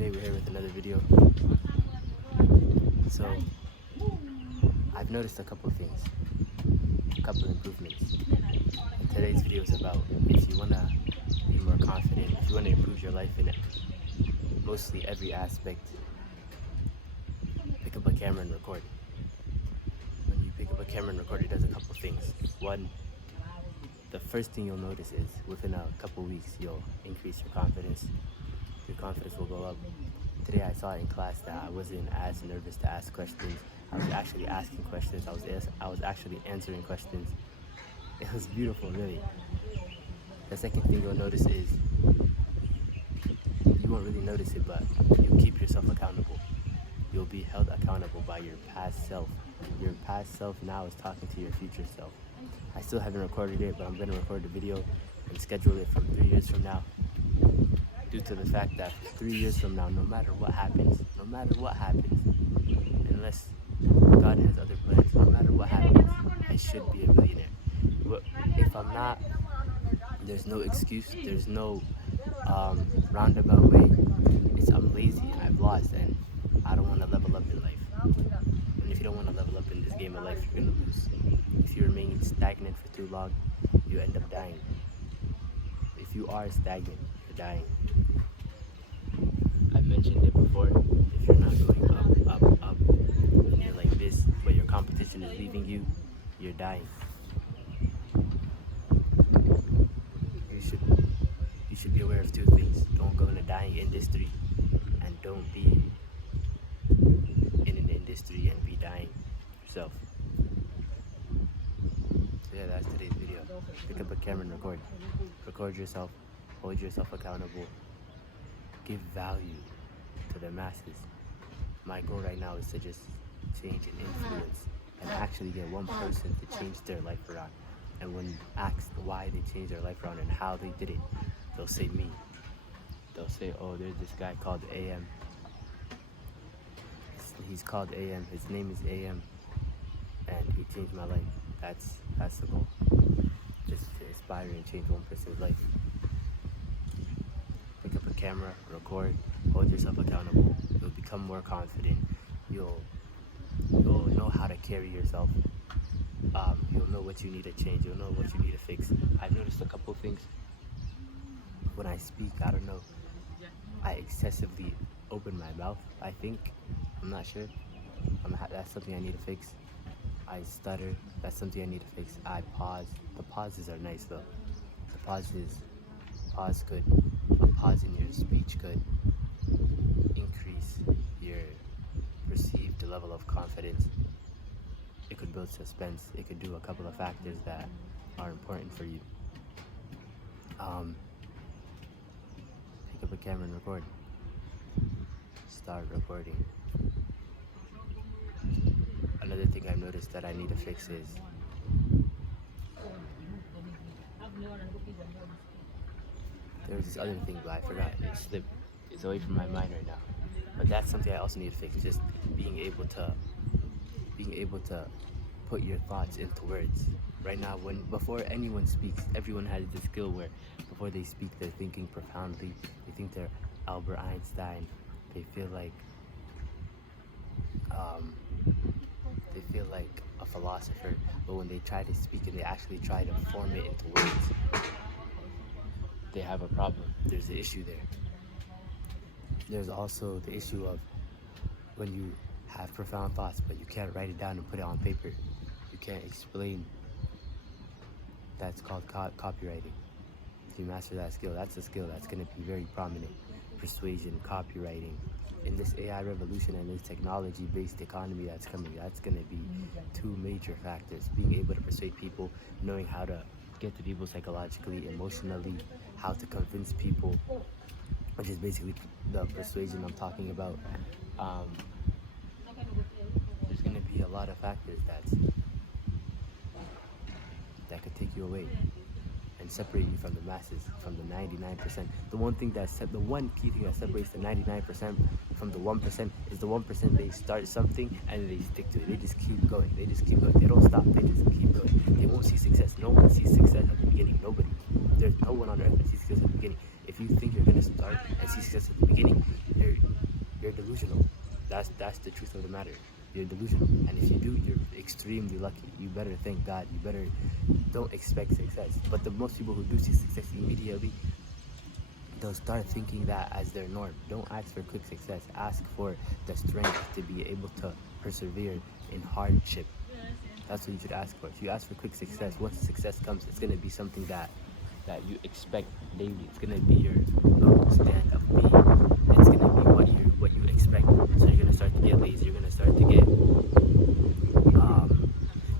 Today we're here with another video. So I've noticed a couple of things, a couple of improvements. And today's video is about if you want to be more confident, if you want to improve your life in mostly every aspect, pick up a camera and record. When you pick up a camera and record, it does a couple of things. One, the first thing you'll notice is within a couple of weeks you'll increase your confidence. Your confidence will go up. Today I saw in class that I wasn't as nervous to ask questions. I was actually asking questions. I was actually answering questions. It was beautiful, really. The second thing you'll notice is, you won't really notice it, but you'll keep yourself accountable. You'll be held accountable by your past self. Your past self now is talking to your future self. I still haven't recorded it, but I'm going to record the video and schedule it from 3 years from now. Due to the fact that 3 years from now, no matter what happens, unless God has other plans, no matter what happens, I should be a millionaire. But if I'm not, there's no excuse, there's no roundabout way. I'm lazy and I've lost, and I don't want to level up in life. And if you don't want to level up in this game of life, you're going to lose. If you remain stagnant for too long, you end up dying. If you are stagnant, you're dying. I've mentioned it before. If you're not going up, and you're like this, but your competition is leaving you, you're dying. You should be aware of two things. Don't go in a dying industry, and don't be in an industry and be dying yourself. So yeah, that's today's video. Pick up a camera and record. Record yourself. Hold yourself accountable. Give value to the masses. My goal right now is to just change and influence and actually get one person to change their life around. And when asked why they changed their life around and how they did it, they'll say me. They'll say, oh, there's this guy called AM. He's called AM. His name is AM, and he changed my life. That's the goal. Just to inspire and change one person's life. Pick up a camera, record, hold yourself accountable. You'll become more confident. You'll know how to carry yourself. You'll know what you need to change. You'll know what you need to fix. I've noticed a couple things. When I speak, I don't know, I excessively open my mouth, I think. I'm not sure. That's something I need to fix. I stutter. That's something I need to fix. I pause. The pauses are nice though. Pause could. A pause in your speech could increase your perceived level of confidence. It could build suspense. It could do a couple of factors that are important for you. Pick up a camera and record. Start recording. Another thing I've noticed that I need to fix is there was this other thing, but I forgot. It slipped. It's away from my mind right now. But that's something I also need to fix. Just being able to put your thoughts into words. Right now, before anyone speaks, everyone has the skill where before they speak, they're thinking profoundly. They think they're Albert Einstein. They feel like a philosopher. But when they try to speak and they actually try to form it into words, they have a problem. There's an issue there. There's also the issue of when you have profound thoughts, but you can't write it down and put it on paper. You can't explain. That's called copywriting. If you master that skill, that's a skill that's going to be very prominent. Persuasion, copywriting. In this AI revolution and this technology-based economy that's coming, that's going to be two major factors. Being able to persuade people, knowing how to get to people psychologically, emotionally, how to convince people, which is basically the persuasion I'm talking about. There's going to be a lot of factors that could take you away and separate you from the masses, from the 99%. The one key thing that separates the 99% from the 1% is the 1% they start something and they stick to it. They just keep going. They don't stop. They just keep going. They won't see success. No one sees success at the beginning. Nobody. There's no one on earth that sees success at the beginning. If you think you're going to start and see success at the beginning, delusional. That's the truth of the matter. You're delusional, and if you do, you're extremely lucky. You better thank God. You better don't expect success. But the most people who do see success immediately, they'll start thinking that as their norm. Don't ask for quick success. Ask for the strength to be able to persevere in hardship. That's what you should ask for. If you ask for quick success, once success comes, it's gonna be something that you expect daily. It's gonna be your normal stand of being. It's gonna be what you expect. So you're gonna start to get lazy. You're gonna start to get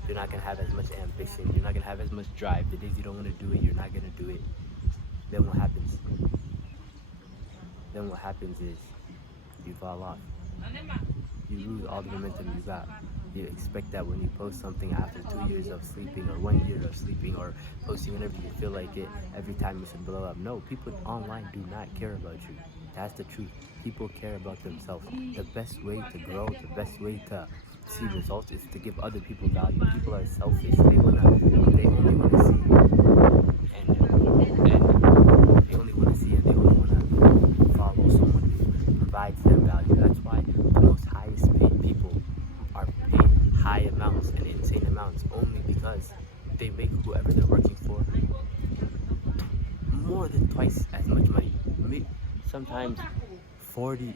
you're not gonna have as much ambition. You're not gonna have as much drive. The days you don't want to do it, you're not gonna do it. Then what happens? Then what happens is you fall off. You lose all the momentum you got. You expect that when you post something after 2 years of sleeping or 1 year of sleeping or posting whenever you feel like it, every time you should blow up. No, people online do not care about you. That's the truth. People care about themselves. The best way to grow, the best way to see results is to give other people value. People are selfish. They only wanna see and they only wanna see and they only wanna follow someone who provides them value. That's why the most highest paid people are paid high amounts and insane amounts only because they make whoever they're working for more than twice as much money. Sometimes 40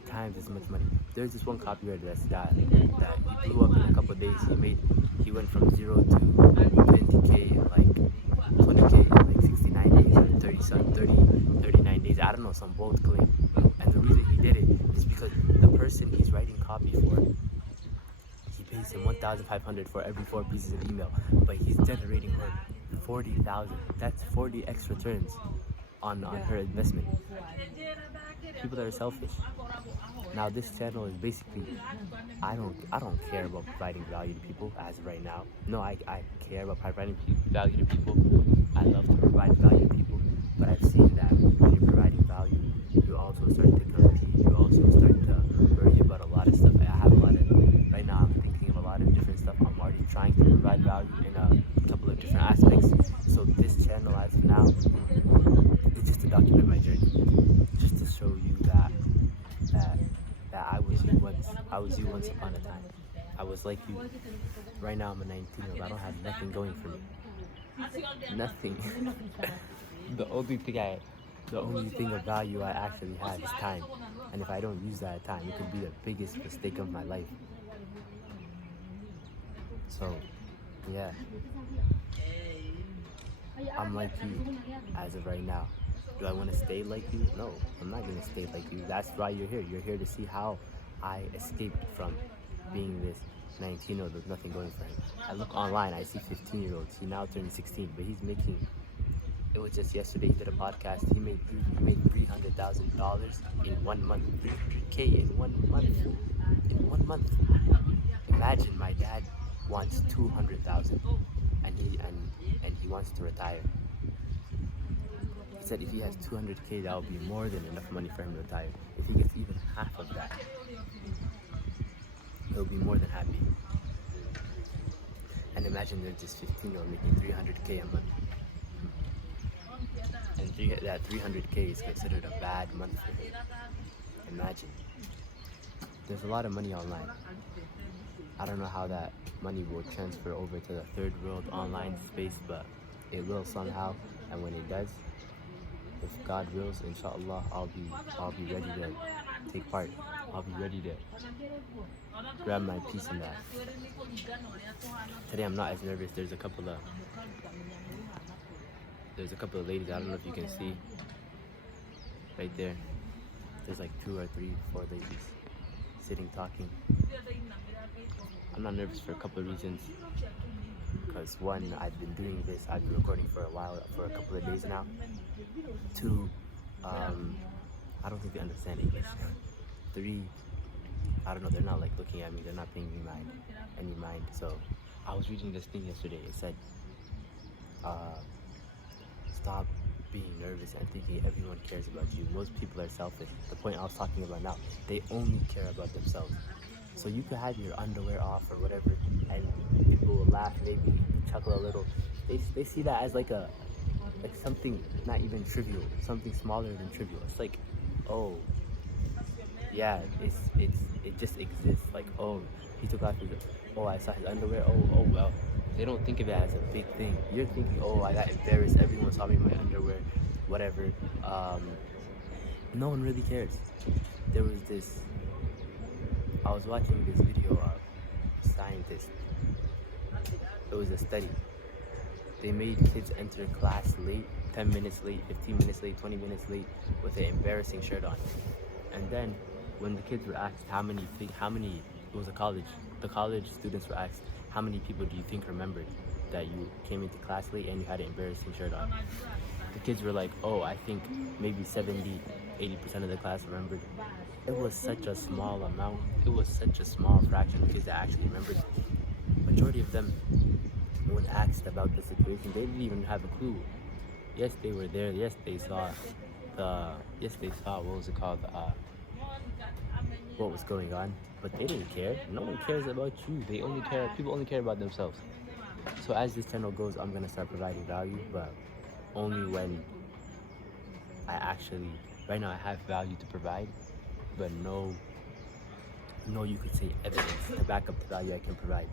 times as much money. There's this one copywriter that he blew up in a couple of days. He went from 0 to 20k in like 20k in like 69 days or 39 days. I don't know, some bold claim. And the reason he did it is because the person he's writing copy for, he pays him 1,500 for every 4 pieces of email, but he's generating her 40,000. That's 40 extra turns on her investment. People that are selfish. Now this channel is basically, I don't care about providing value to people as of right now. No, I care about providing value to people. I love to provide value to people, but I've seen that when you're providing value, you also start to compete. You also start to worry about a lot of stuff. Right now I'm thinking of a lot of different stuff. I'm already trying to provide value in a couple of different aspects. So this channel as of now is just to document my journey. Just to show you that I was you once upon a time. I was like you. Right now I'm a 19-year-old. I don't have nothing going for me. Nothing. the only thing of value I actually have is time. And if I don't use that time, it could be the biggest mistake of my life. So, yeah. I'm like you as of right now. Do I want to stay like you? No, I'm not going to stay like you. That's why you're here. You're here to see how I escaped from being this 19-year-old with nothing going for him. I look online, I see 15-year-olds. He now turned 16, but he's making, it was just yesterday he did a podcast. He made $300,000 in 1 month. 300K in 1 month. In 1 month. Imagine my dad wants 200,000 and he wants to retire. He said if he has 200K, that will be more than enough money for him to retire. If he gets even half of that, he'll be more than happy. And imagine there's this 15-year-old making 300K a month. And that 300K is considered a bad month for him. Imagine. There's a lot of money online. I don't know how that money will transfer over to the third world online space, but it will somehow. And when it does, if God wills, inshallah, I'll be ready to take part. I'll be ready to grab my piece in that. Today I'm not as nervous. There's a couple of ladies. I don't know if you can see right there. There's like 2 or 3, 4 ladies sitting talking. I'm not nervous for a couple of reasons. Because 1, I've been doing this. I've been recording for a while, for a couple of days now. 2, I don't think they understand English. 3, I don't know, they're not like looking at me, they're not paying me any mind. So I was reading this thing yesterday. It said, stop being nervous and thinking everyone cares about you. Most people are selfish. The point I was talking about now, they only care about themselves. So you could have your underwear off or whatever, and people will laugh, maybe chuckle a little. They see that as like something not even trivial, something smaller than trivial. It's like, oh, yeah, it just exists. Like, oh, he took off his, oh, I saw his underwear. Oh well. They don't think of it as a big thing. You're thinking, oh, I got embarrassed. Everyone saw me in my underwear, whatever. No one really cares. There was this. I was watching this video of a scientist. It was a study. They made kids enter class late, 10 minutes late, 15 minutes late, 20 minutes late, with an embarrassing shirt on. And then, when the kids were asked it was a college. The college students were asked, how many people do you think remembered that you came into class late and you had an embarrassing shirt on? The kids were like, oh, I think maybe 70, 80% of the class remembered. It was such a small amount. It was such a small fraction of kids that actually remembered. Majority of them, when asked about the situation, they didn't even have a clue. Yes, they were there. Yes, they saw what was it called? What was going on, but they didn't care. No one cares about you. People only care about themselves. So as this channel goes, I'm gonna start providing value, but only when right now I have value to provide, but no, you could say evidence to back up the value I can provide.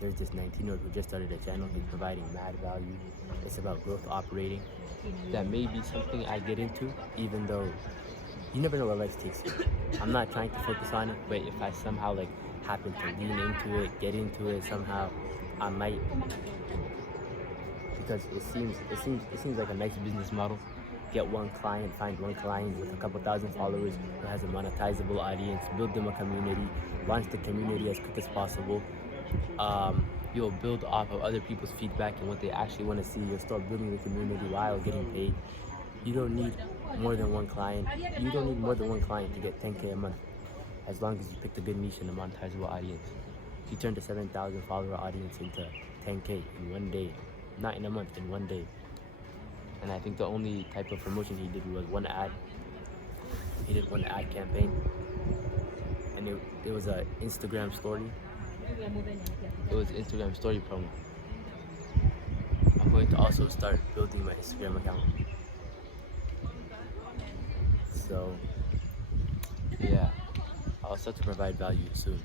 There's this 19-year-old who just started a channel. He's providing mad value. It's about growth operating. That may be something I get into, even though you never know where life takes you. I'm not trying to focus on it, but if I somehow happen to lean into it, get into it somehow, I might, because it seems like a nice business model. Get one client, find one client with a couple thousand followers who has a monetizable audience, build them a community, launch the community as quick as possible. You'll build off of other people's feedback and what they actually want to see. You'll start building the community while getting paid. You don't need more than one client. You don't need more than one client to get 10K a month, as long as you pick a good niche and a monetizable audience. If you turn the 7,000 follower audience into 10K in one day, not in a month, in one day. And I think the only type of promotion he did was one ad. He did one ad campaign, and it was an Instagram story. It was Instagram story promo. I'm going to also start building my Instagram account. So, yeah, I'll start to provide value soon.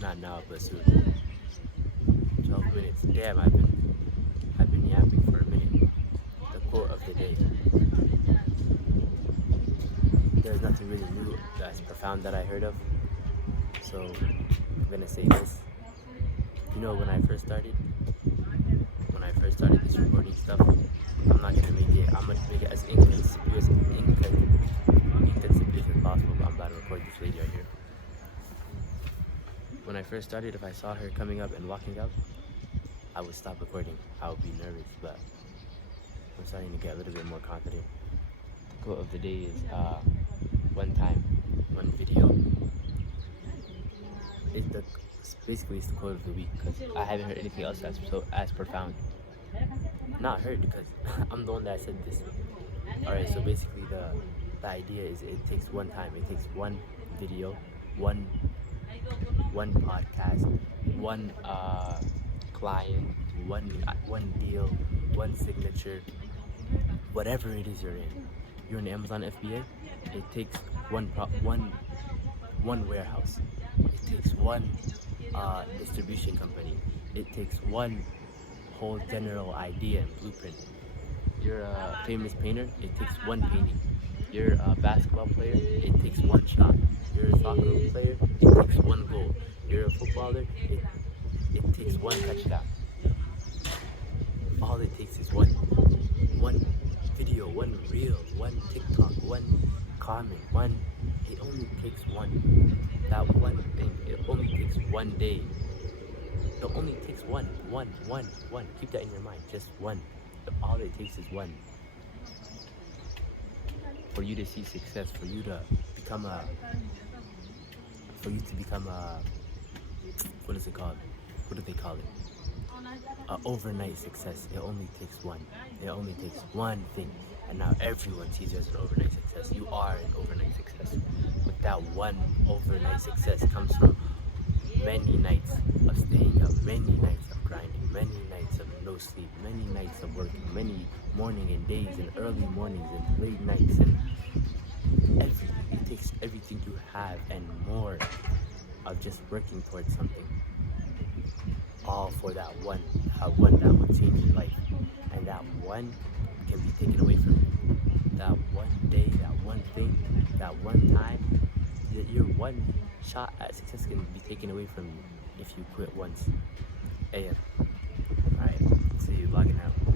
Not now, but soon. 12 minutes. Damn, I've been yapping for a minute. The quote of the day. There's nothing really new that's profound that I heard of. So, I'm gonna say this. You know, when I first started this recording stuff, I'm gonna make it as inconspicuous as possible, but I'm about to record this lady right here. When I first started, if I saw her coming up and walking up, I would stop recording. I would be nervous, but I'm starting to get a little bit more confident. The quote of the day is one video. It's the quote of the week, because I haven't heard anything else that's as profound. Not heard, because I'm the one that said this. Alright, so basically the idea is it takes one time. It takes one video, one podcast, one client, one deal, one signature, whatever it is you're in. You're in Amazon FBA. It takes one warehouse. It takes one distribution company. It takes one whole general idea and blueprint. You're a famous painter. It takes one painting. You're a basketball player. It takes one shot. You're a soccer player. It takes one goal. You're a footballer. It takes one touchdown. All it takes is one video, one reel, one TikTok, one comment, it only takes one. That one thing, it only takes one day. It only takes one. Keep that in your mind, just one. All it takes is one. For you to see success, for you to become what is it called? What do they call it? Overnight success. It only takes one. It only takes one thing. And now everyone sees you as an overnight success. You are an overnight success. But that one overnight success comes from many nights of staying up, many nights of grinding, many nights of no sleep, many nights of working, many morning and days and early mornings and late nights and everything. It takes everything. have and more of just working towards something. All for that one that will change your life. And that one can be taken away from you. That one day, that one thing, that one time, your one shot at success can be taken away from you if you quit once. AM. Alright, see you logging out.